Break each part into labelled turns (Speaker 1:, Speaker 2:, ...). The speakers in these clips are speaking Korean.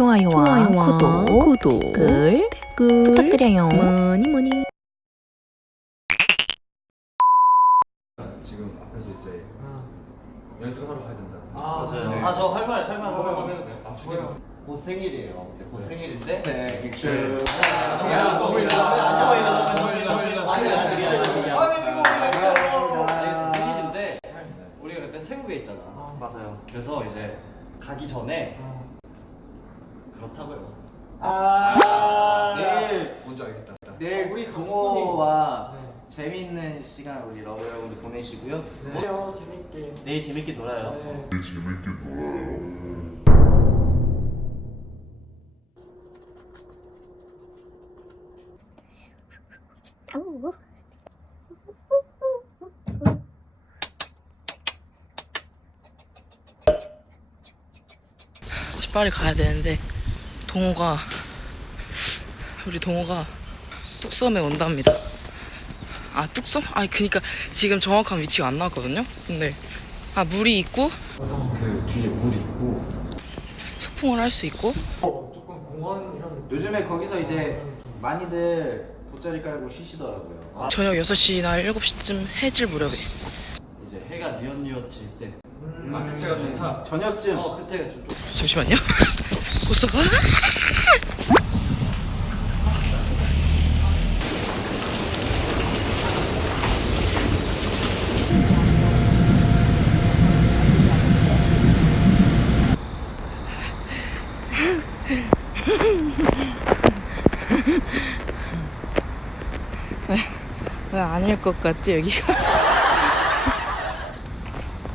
Speaker 1: 좋아요와, 구독,
Speaker 2: 구독,
Speaker 1: 댓글
Speaker 2: 댓글
Speaker 1: 부탁드려요.
Speaker 2: 뭐니 뭐니
Speaker 3: 지금 앞에서 이제 연습하러 가야 된다.
Speaker 4: 맞아요. 아저 할 말 할말 한번 해도 돼요?
Speaker 3: 아 중요해.
Speaker 4: 곧 생일이에요. 네, 곧 생일인데
Speaker 3: 생일
Speaker 4: 축하합니다. 너무 일어나. 안 일어나. 너무 일어나. 아니 아니 아니 아니. 알겠어. 생일인데 우리가 그때 태국에 있잖아. 맞아요. 그래서 이제 가기 전에 그렇다고요.
Speaker 5: 내일
Speaker 3: 뭔지 알겠다.
Speaker 5: 내일 우리 동호와 재밌는 시간 우리 러브 여러분들 보내시고요.
Speaker 4: 내일 재밌게 놀아요.
Speaker 2: 집 빨리 가야 되는데 동호가 우리 동호가 뚝섬에 온답니다. 아 뚝섬? 아니 그니까 지금 정확한 위치가 안 나왔거든요? 근데 아 물이 있고?
Speaker 3: 그 뒤에 물이 있고.
Speaker 2: 소풍을 할 수 있고?
Speaker 5: 요즘에 거기서 이제 많이들 돗자리 깔고 쉬시더라고요.
Speaker 2: 저녁 6시나 7시쯤 해질 무렵에.
Speaker 4: 이제 해가 뉘엿뉘엿 질 때.
Speaker 3: 아 그때가 좋다.
Speaker 5: 저녁쯤.
Speaker 4: 어 그때가 좀 좋.
Speaker 2: 잠시만요 보스가? 왜 아닐 것 같지 여기가?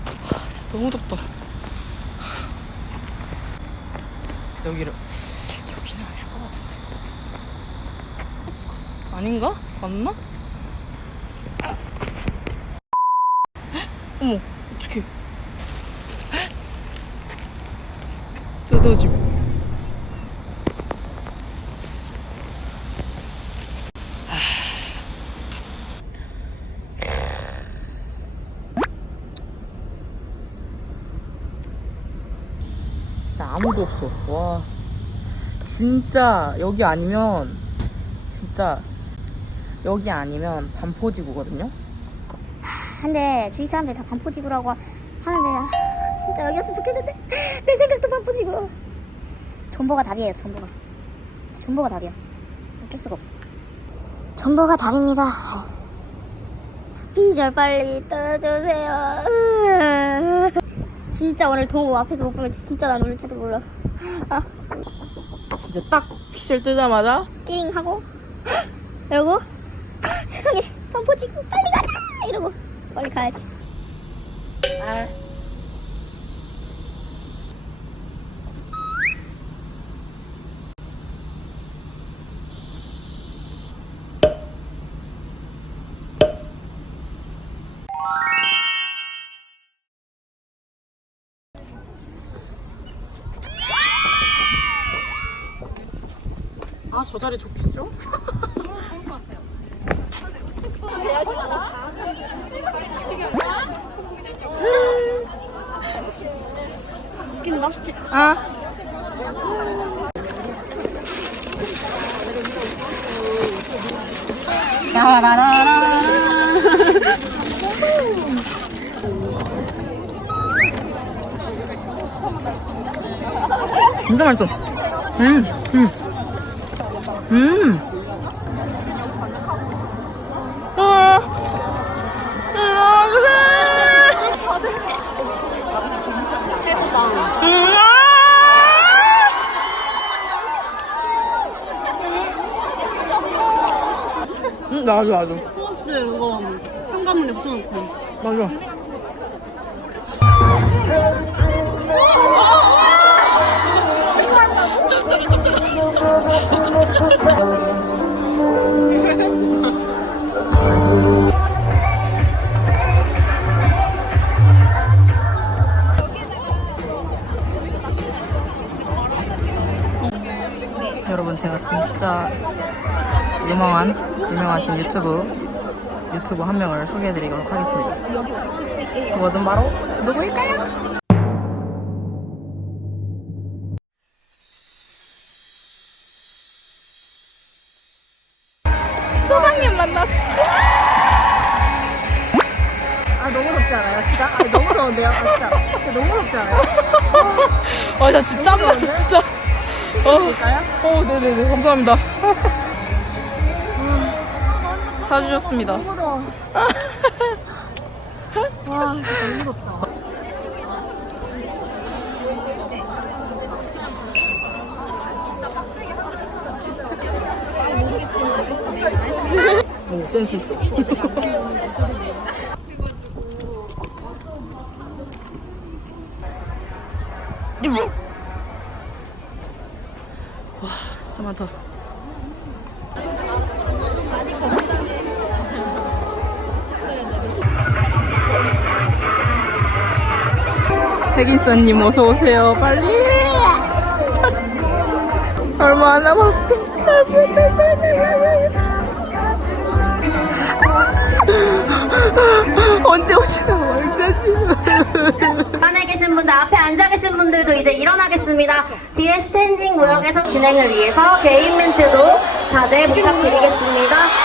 Speaker 2: 아, 너무 덥다 여기로 여기는 아닐 것 같은데 아닌가? 맞나? 어머 뜯어짐 진 아무도 없어. 와. 진짜 여기 아니면 진짜 여기 아니면 반포지구거든요.
Speaker 6: 근데 주위 사람들이 다 반포지구라고 하는데 아, 진짜 여기였으면 좋겠는데? 내 생각도 반포지구. 존버가 답이에요 존버가. 진짜 존버가 답이야. 어쩔 수가 없어. 존버가 답입니다. 비절 빨리 떠주세요 진짜 오늘 동호 앞에서 못 보면 진짜 난 울지도 몰라. 아 진짜.
Speaker 2: 딱 피셜 뜨자마자?
Speaker 6: 띠링 하고 이러고 세상에 반포지구 빨리 가자! 이러고 빨리 가야지
Speaker 2: 저 자리 좋겠죠?
Speaker 6: 시킨다
Speaker 2: 아 진짜 맛있어. 음, 음, 음. 아, 아, 그래. 음, 아. 응, 나도, 나도.
Speaker 7: 토스트 이거 현관문에 붙여놓고
Speaker 2: 맞아. 여러분 제가 진짜 유명한 유명하신 유튜브 유튜버 한 명을 소개해드리도록 하겠습니다. 그것은 바로 누구일까요?
Speaker 1: 소방님 만났어.
Speaker 7: 아 너무 덥지 않아요? 진짜? 아 너무 더운데요? 아 진짜, 진짜 너무 덥지 않아요?
Speaker 2: 아, 나 진짜 땀 났어, 진짜. 어? 어, 네네네. 감사합니다. 사주셨습니다.
Speaker 7: 너무 더워. 와 진짜 너무 덥다.
Speaker 2: 센스 있어. 와, 진짜 많다. 백인사님 어서 오세요. 빨리. 얼마 안 남았어. 언제 오시나 월자님.
Speaker 8: 안에 계신 분들, 앞에 앉아 계신 분들도 이제 일어나겠습니다. 뒤에 스탠딩 구역에서 진행을 위해서 개인 멘트도 자제 부탁드리겠습니다.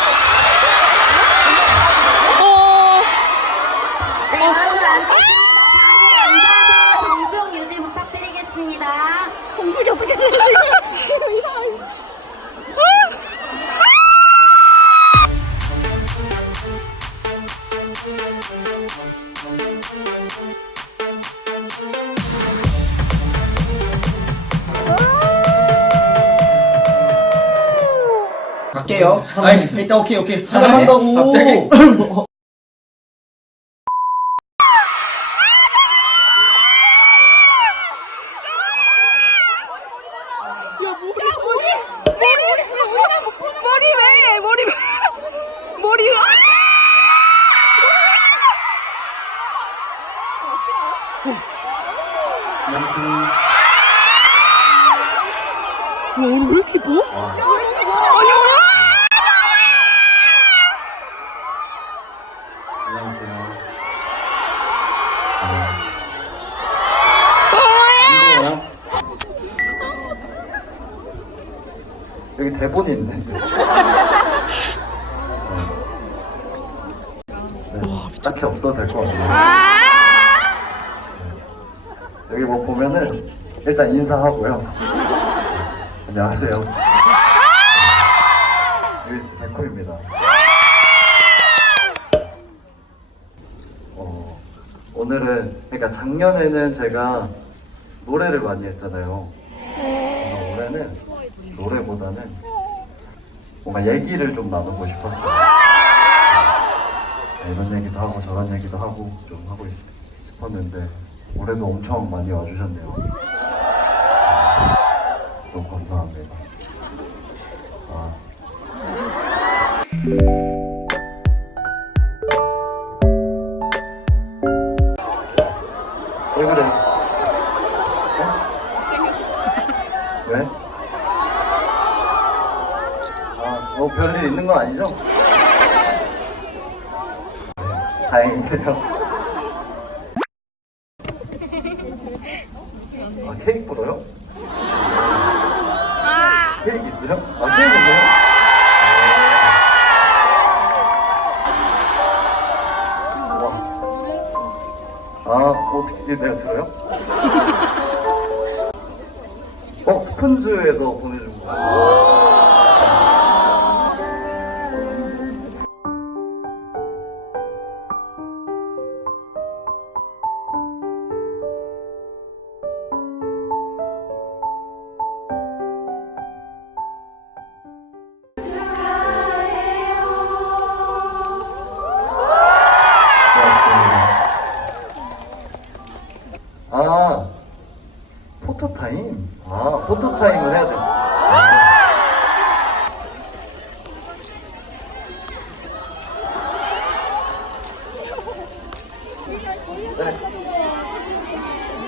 Speaker 8: 아니
Speaker 9: 일단 오케이 오케이. 사랑한다고. 갑자기
Speaker 2: 머리 왜? 머리 왜? 머리 왜? 와, 오늘 왜 이렇게 이뻐? 아니,
Speaker 9: 안녕하세요 여기 대본이 있네 네, 딱히 없어도 될 것 같아요 보면은 일단 인사하고요 안녕하세요 유리스트 백호입니다 어, 오늘은 그러니까 작년에는 제가 노래를 많이 했잖아요. 그래서 올해는 노래보다는 뭔가 얘기를 좀 나누고 싶었어요. 네, 이런 얘기도 하고 저런 얘기도 하고 좀 하고 싶- 싶었는데 올해도 엄청 많이 와주셨네요. 네, 너무 감사합니다. 아. 왜 그래? 어? 왜? 아, 뭐 별일 있는 거 아니죠? 네, 다행이네요. 아, 케이크 불어요? 케이크 있어요? 아, 케이크 있네요? 와. 아, 어떻게 내가 들어요? 어, 스푼즈에서 보내준 거.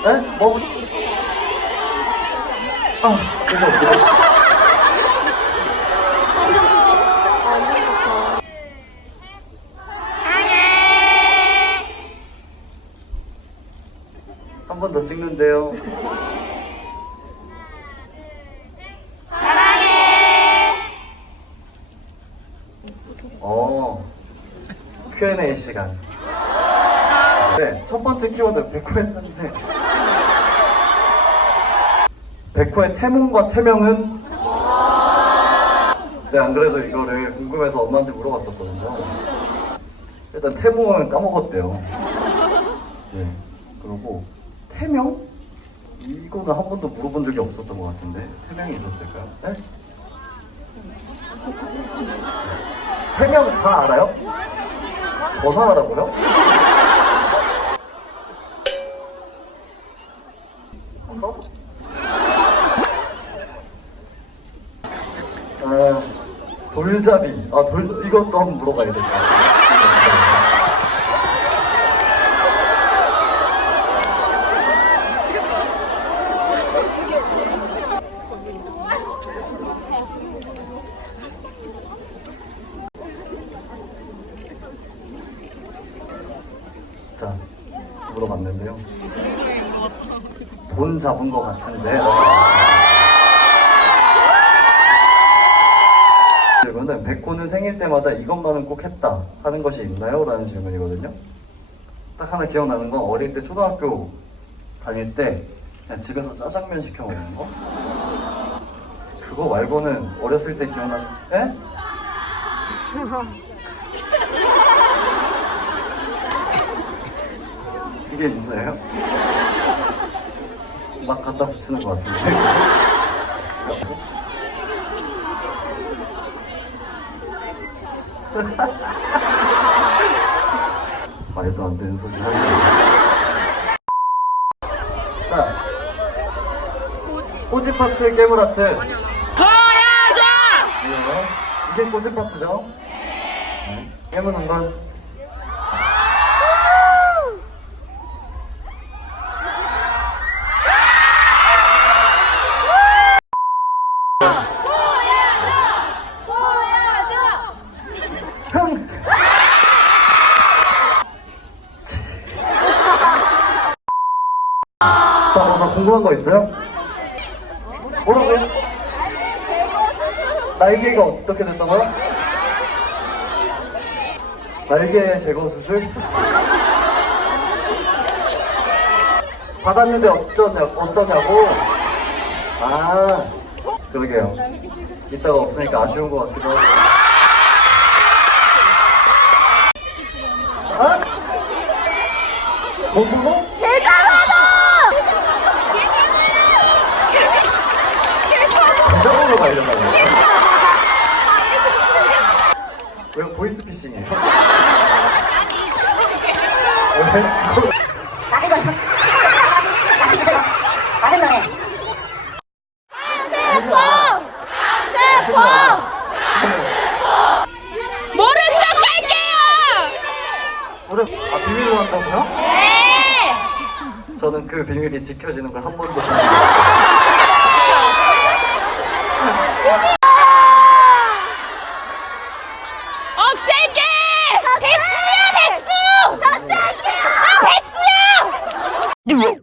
Speaker 9: 네? 뭐? 아, 그죠, 그죠. 한번 더 찍는데요. 사랑해. Q&A 시간. 네, 첫 번째 키워드 백호의 탄생. 백호의 태몽과 태명은 제가 안 그래도 이거를 궁금해서 엄마한테 물어봤었거든요. 일단 태몽은 까먹었대요. 네. 그리고 태명? 이거는 한 번도 물어본 적이 없었던 것 같은데 태명이 있었을까요? 네? 태명 다 알아요? 전화하라고요? 어? 아, 돌잡이. 아, 돌, 이것도 한번 물어봐야 될것 같아요. 자, 물어봤는데요. 돈 잡은 것 같은데. 백호는 생일 때마다 이것만은 꼭 했다 하는 것이 있나요? 라는 질문이거든요. 딱 하나 기억나는 건 어릴 때 초등학교 다닐 때 그냥 집에서 짜장면 시켜 먹는 거? 그거 말고는 어렸을 때 기억나는 에? 이게 있어요? 막 갖다 붙이는 것 같은데. 말도 안 되는 소리 하지 마. 자, 꼬지 파트, 깨물 하트.
Speaker 2: 보여줘!
Speaker 9: 이게 꼬지 파트죠? 네. 깨무는 건 흥! 자, 뭐, 나 궁금한 거 있어요? 뭐라고요? 날개가 어떻게 됐다고요? 날개 제거 수술? 받았는데 어쩌냐, 어떠냐고? 아, 그러게요. 이따가 없으니까 아쉬운 것 같기도 하고. 어? 공부노? 계좌번호 가려고 왜 보이스 피싱이에요? 왜?
Speaker 6: 맞은 거예요. 맞은 거예요. 맞은 거예요.
Speaker 2: 모른 척 할게요!
Speaker 9: 오늘 아 비밀로 한다고요? 네. 저는 그 비밀이 지켜지는 걸 한 번도 본 적이 없어요.
Speaker 2: 없앨게! 백수야, 백수! 아, 백